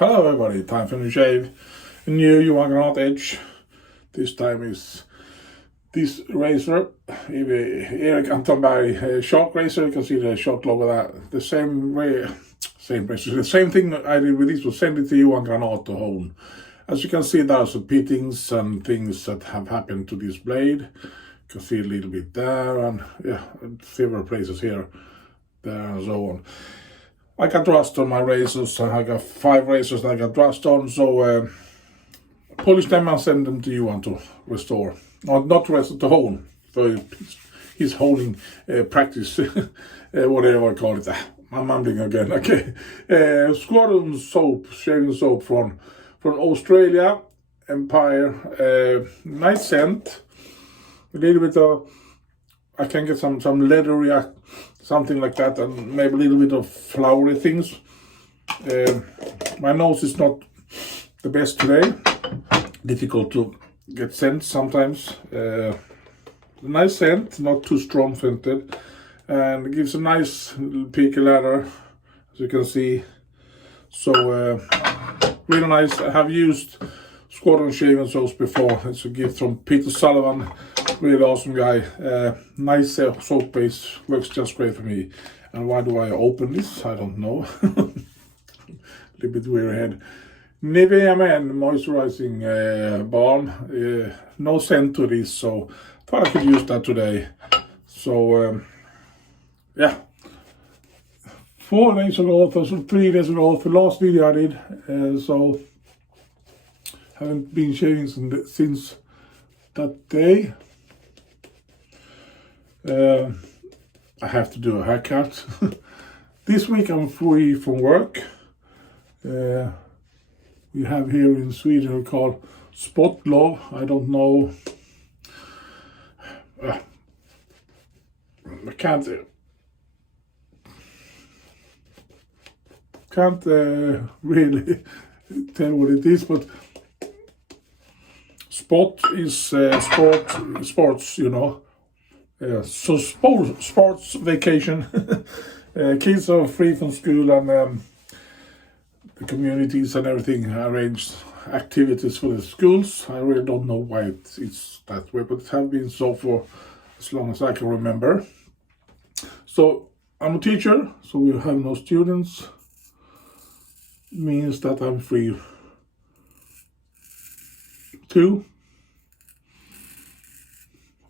Hello everybody, time for a new shave. A new Johan Granath edge. This time is this razor, Erik Anton Berg shark razor. You can see the shark logo there. The same razor. The same thing I did with this was send it to Johan Granath to hone. As you can see, there are some pittings and things that have happened to this blade. You can see a little bit there and several places here, there and so on. I got rust on my razors. I got 5 razors that I got rust on, so polish them and send them to Johan to restore. Not to restore, to hone. For his honing practice, whatever I call it. I'm mumbling again. Okay. Squadron soap, shaving soap from Australia, Empire. Nice scent. A little bit of, I can get some leathery, something like that, and maybe a little bit of flowery things. My nose is not the best today. Difficult to get scent sometimes. Nice scent, not too strong scented, and it gives a nice peaky lather, as you can see. So really nice. I have used Squadron shaving soaps before. It's a gift from Sullivan. Really awesome guy. Nice soap base, works just great for me. And why do I open this? I don't know. A little bit weird head. Nivea Men moisturizing balm. No scent to this, so I thought I could use that today. So 4 days ago, so 3 days ago, the last video I did. So haven't been shaving since that day. I have to do a haircut. This week I'm free from work. We have here in Sweden called spot glove. I don't know. I can't really tell what it is, but spot is sports, you know. So sports vacation. Kids are free from school, and the communities and everything arrange activities for the schools. I really don't know why it's that way, but it has been so for as long as I can remember. So I'm a teacher, so we have no students. It means that I'm free too.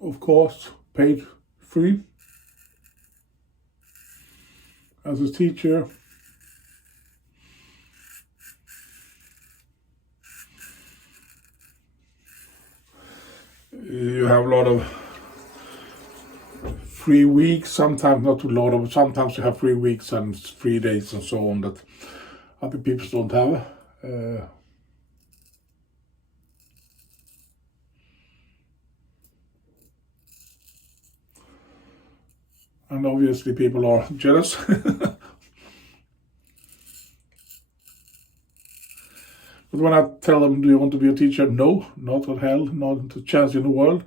Of course, paid free as a teacher. You have a lot of free weeks, sometimes not a lot of, sometimes you have 3 weeks and 3 days and so on that other people don't have. And obviously people are jealous. But when I tell them, do you want to be a teacher? No, not at hell, not a chance in the world.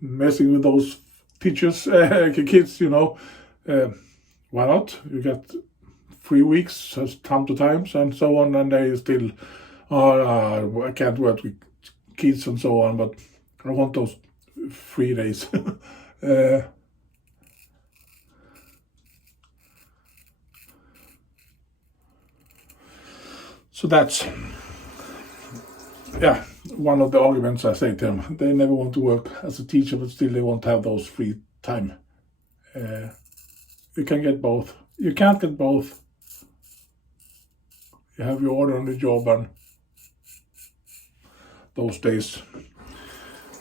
Messing with those teachers, kids, you know. Why not? You get 3 weeks, time to times, and so on, and they still, I can't work with kids and so on, but I want those 3 days. So that's, one of the arguments I say to them. They never want to work as a teacher, but still they want to have those free time. You can get both. You can't get both. You have your order on the job and those days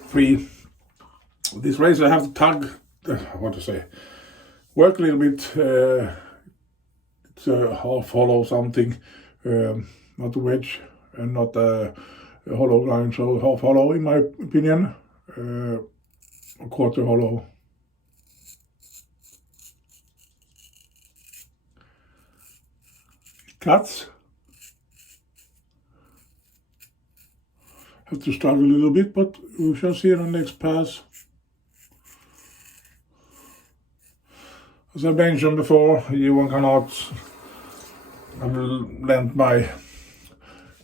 free. This razor I have to tug, work a little bit. It's a half hollow something. Not a wedge and not a hollow grind, so half hollow in my opinion, a quarter hollow. Cuts. Have to struggle a little bit, but we shall see on the next pass. As I mentioned before, Johan Granath I've lent my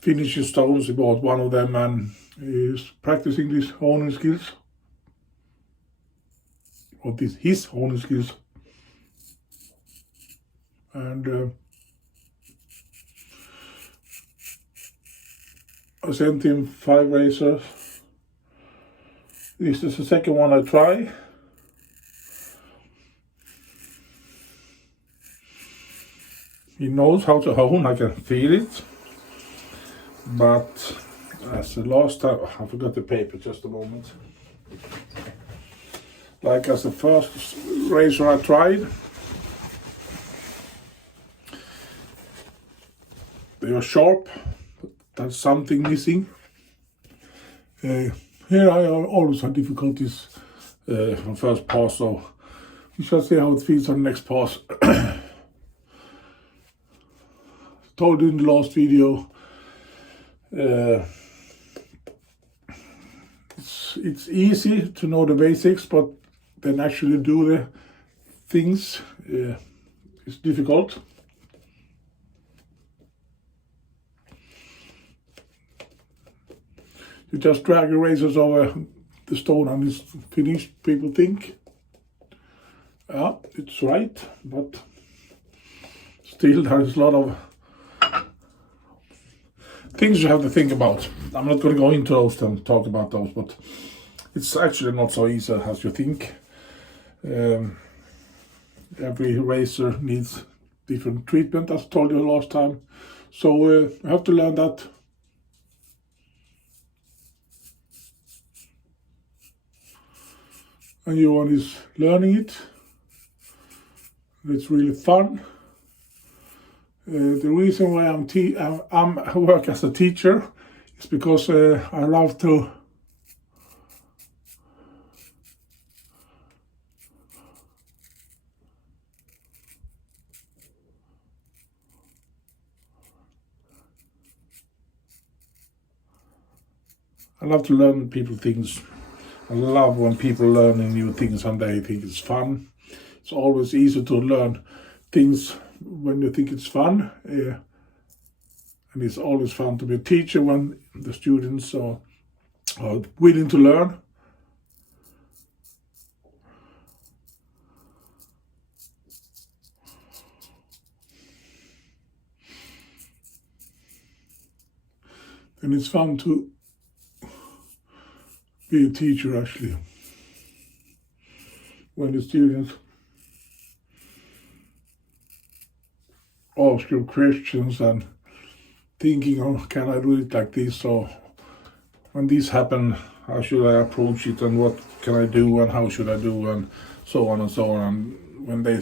finishing stones. He bought one of them and he's practicing these honing skills. Or his honing skills. And I sent him 5 razors. This is the second one I try. He knows how to hone, I can feel it. But as the last time, I forgot the paper just a moment. Like as the first razor I tried, they were sharp, but there's something missing. Here I always have difficulties on first pass, so we shall see how it feels on the next pass. Told you in the last video, it's easy to know the basics, but then actually do the things is difficult. You just drag your razors over the stone and it's finished, people think. Yeah, it's right, but still there is a lot of things you have to think about. I'm not going to go into those and talk about those, but it's actually not so easy as you think. Every razor needs different treatment, as I told you last time. So you have to learn that. And Johan is learning it. It's really fun. The reason why I work as a teacher is because I love to learn people things. I love when people learn new things and they think it's fun. It's always easy to learn things when you think it's fun. And it's always fun to be a teacher when the students are willing to learn. And it's fun to be a teacher actually. When the students ask you questions and thinking, oh, can I do it like this? So when this happen, how should I approach it and what can I do and how should I do and so on and so on. And when they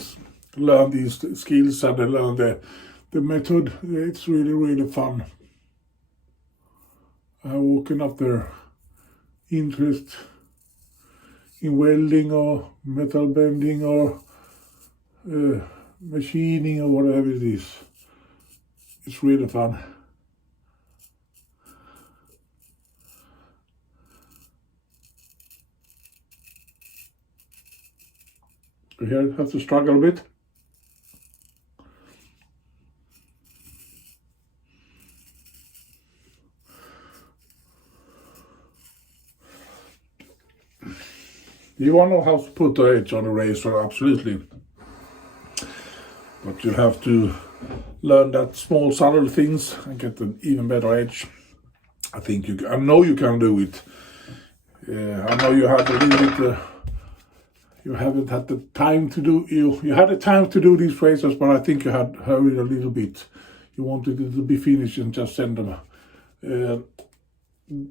learn these skills and they learn the method, it's really, really fun. Walking up their interest in welding or metal bending or machining or whatever it is. It's really fun. Here I have to struggle a bit. You want to know how to put the edge on a razor, absolutely. But you have to learn that small subtle things and get an even better edge. I know you can do it. I know you have a little bit. You haven't had the time to do. You had the time to do these razors, but I think you had hurried a little bit. You wanted it to be finished and just send them.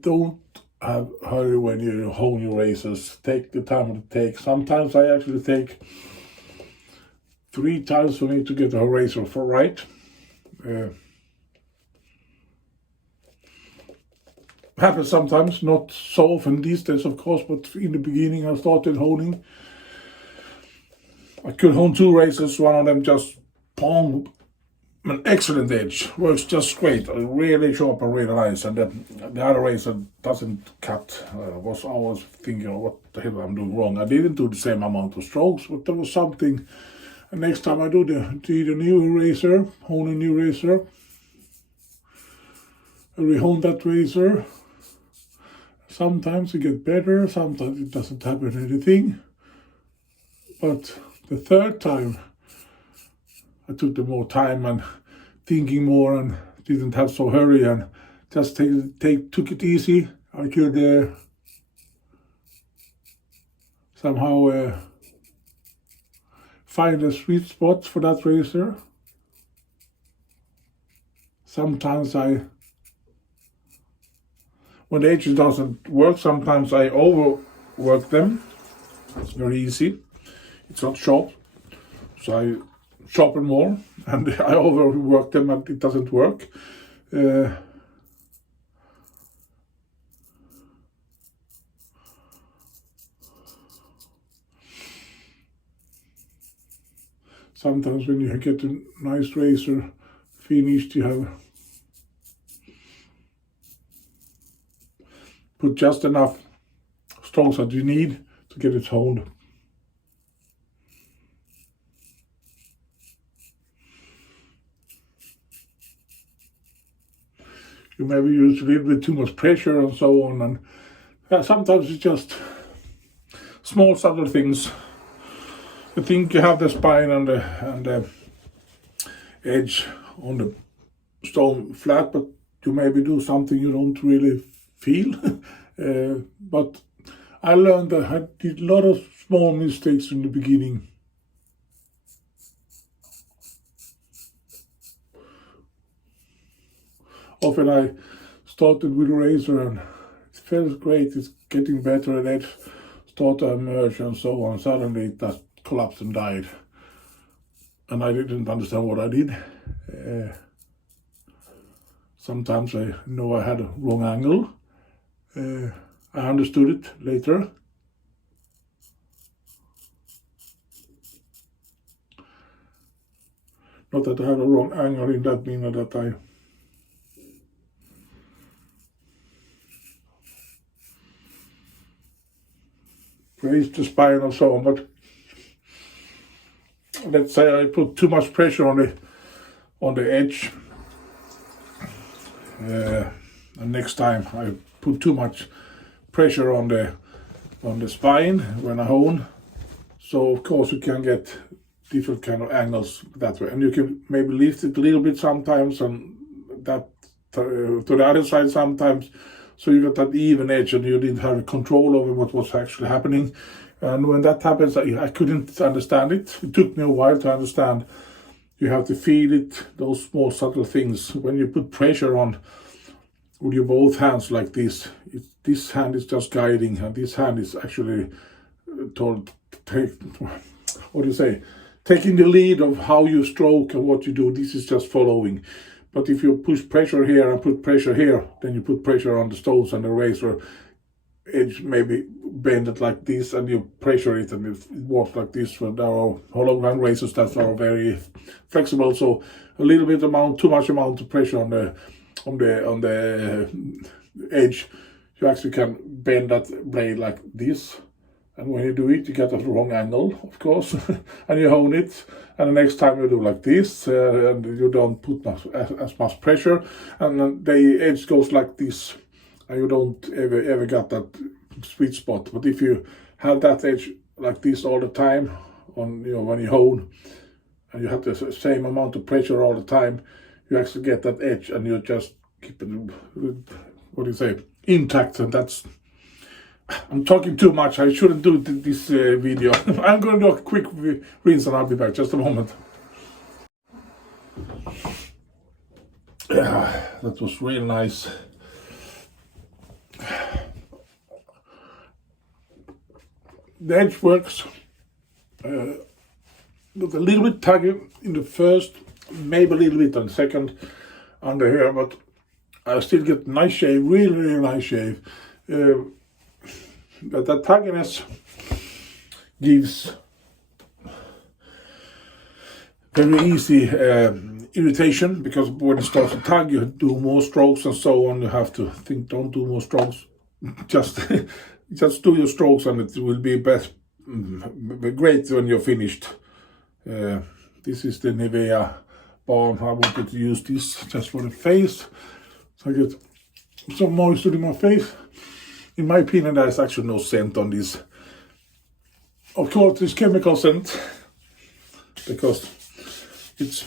Don't have hurry when you hone your razors. Take the time it takes. Sometimes I actually take 3 times for me to get a razor for right. Happens sometimes, not so often these days of course, but in the beginning I started honing. I could hone 2 razors, one of them just pong, an excellent edge, works just great, really sharp and really nice, and the other razor doesn't cut. I was thinking, what the hell I'm doing wrong. I didn't do the same amount of strokes, but there was something And next time I do the new razor, hone a new razor, I rehone that razor. Sometimes it gets better, sometimes it doesn't happen anything. But the third time, I took the more time and thinking more and didn't have so hurry and just took it easy. I could somehow find a sweet spot for that razor. Sometimes when the edges doesn't work, sometimes I overwork them. It's very easy. It's not sharp, so I sharpen more, and I overwork them and it doesn't work. Sometimes when you get a nice razor finished, you have put just enough strokes that you need to get it honed. You maybe use a little bit too much pressure and so on, and sometimes it's just small subtle things. You think you have the spine and the edge on the stone flat, but you maybe do something you don't really feel. But I learned that I did a lot of small mistakes in the beginning. Often I started with a razor and it felt great, it's getting better, and edge started to emerge and so on. Suddenly it just collapsed and died. And I didn't understand what I did. Sometimes I know I had a wrong angle. I understood it later. Not that I had a wrong angle in that meaning that I raised the spine or so on, but let's say I put too much pressure on the edge, and next time I put too much pressure on the spine when I hone. So of course you can get different kind of angles that way, and you can maybe lift it a little bit sometimes, and that to the other side sometimes. So you got that even edge and you didn't have control over what was actually happening. And when that happens, I couldn't understand it. It took me a while to understand. You have to feel it, those small subtle things. When you put pressure on with your both hands like this, this hand is just guiding and this hand is actually taking the lead of how you stroke and what you do. This is just following. But if you push pressure here and put pressure here, then you put pressure on the stones and the razor edge maybe bend it like this, and you pressure it and it works like this. There are hologram razors that are very flexible, so a little bit too much amount of pressure on the edge, you actually can bend that blade like this. And when you do it, you get a wrong angle, of course, and you hone it. And the next time you do like this, and you don't put as much pressure, and the edge goes like this, and you don't ever get that sweet spot. But if you have that edge like this all the time, when you hone, and you have the same amount of pressure all the time, you actually get that edge, and you just keep it, intact, and that's. I'm talking too much. I shouldn't do this video. I'm going to do a quick rinse and I'll be back. Just a moment. Yeah, that was really nice. The edge works with a little bit tugging in the first, maybe a little bit on the second under here, but I still get nice shave, really nice shave. But that tugginess gives very easy irritation, because when it starts to tug, you do more strokes and so on. You have to think, don't do more strokes. Just do your strokes, and it will be great when you're finished. This is the Nivea balm. I wanted to use this just for the face, so I get some moisture in my face. In my opinion, there is actually no scent on this. Of course, there's chemical scent because it's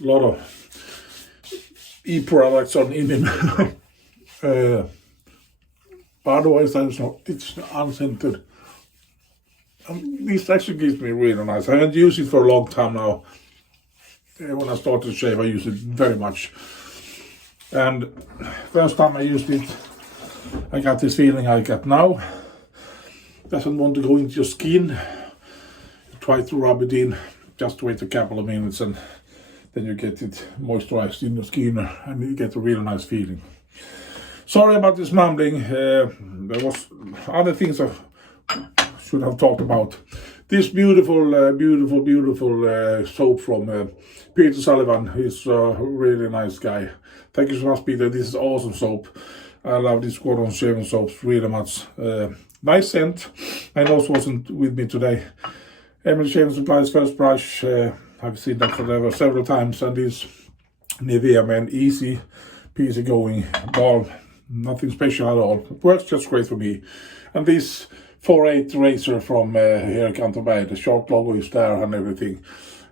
a lot of e-products on in it. But otherwise, it's unscented. This actually gives me really nice. I haven't used it for a long time now. When I started to shave, I used it very much. And first time I used it, I got this feeling I got now. Doesn't want to go into your skin. Try to rub it in, just wait a couple of minutes, and then you get it moisturized in your skin, and you get a really nice feeling. Sorry about this mumbling. There was other things I should have talked about. This beautiful soap from Peter Sullivan. He's a really nice guy. Thank you so much, Peter. This is awesome soap. I love this Squadron shaving soaps really much. Nice scent. I know it wasn't with me today. Emily Shaving Supplies first brush. I've seen that forever several times. And this Nivea Men easy, peasy going balm. Nothing special at all. It works just great for me. And this 4/8 razor from Erik, Anton, Berg. The shark logo is there and everything.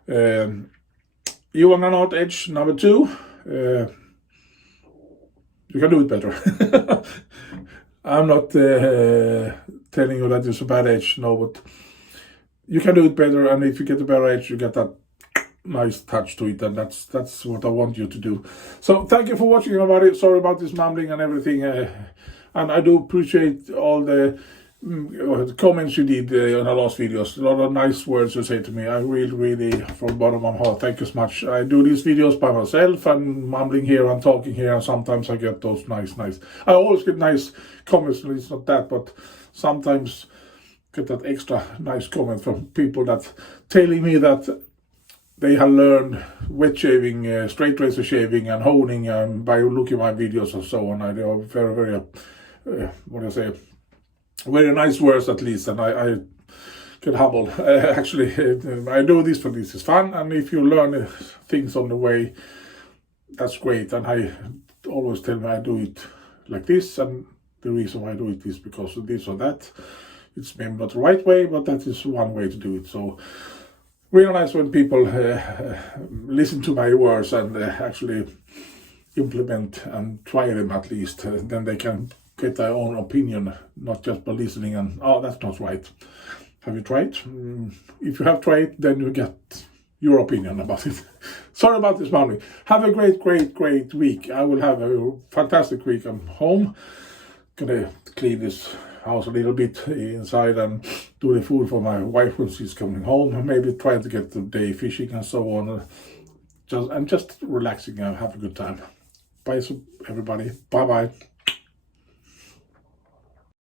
Johan Granath Edge number 2. You can do it better. I'm not telling you that it's a bad edge, no, but you can do it better, and if you get a better edge, you get that nice touch to it, and that's what I want you to do. So thank you for watching, everybody. Sorry about this mumbling and everything, and I do appreciate all the comments you did on the last videos. A lot of nice words you say to me. I really, from the bottom of my heart, thank you so much. I do these videos by myself. I'm mumbling here and talking here, and sometimes I get those nice. I always get nice comments, and it's not that, but sometimes get that extra nice comment from people that telling me that they have learned wet shaving, straight razor shaving, and honing, and by looking at my videos and so on. They are very, what do I say? Very nice words at least, and I get humbled. Actually, I do this for this is fun, and if you learn things on the way, that's great. And I always tell me I do it like this, and the reason why I do it is because of this or that. It's maybe not the right way, but that is one way to do it. So really nice when people listen to my words and actually implement and try them at least. Then they can get their own opinion, not just by listening and, oh, that's not right. Have you tried? If you have tried, then you get your opinion about it. Sorry about this morning. Have a great week. I will have a fantastic week. I'm home. Gonna clean this house a little bit inside and do the food for my wife when she's coming home. And maybe try to get the day fishing and so on. I'm just relaxing and have a good time. Bye, everybody. Bye-bye.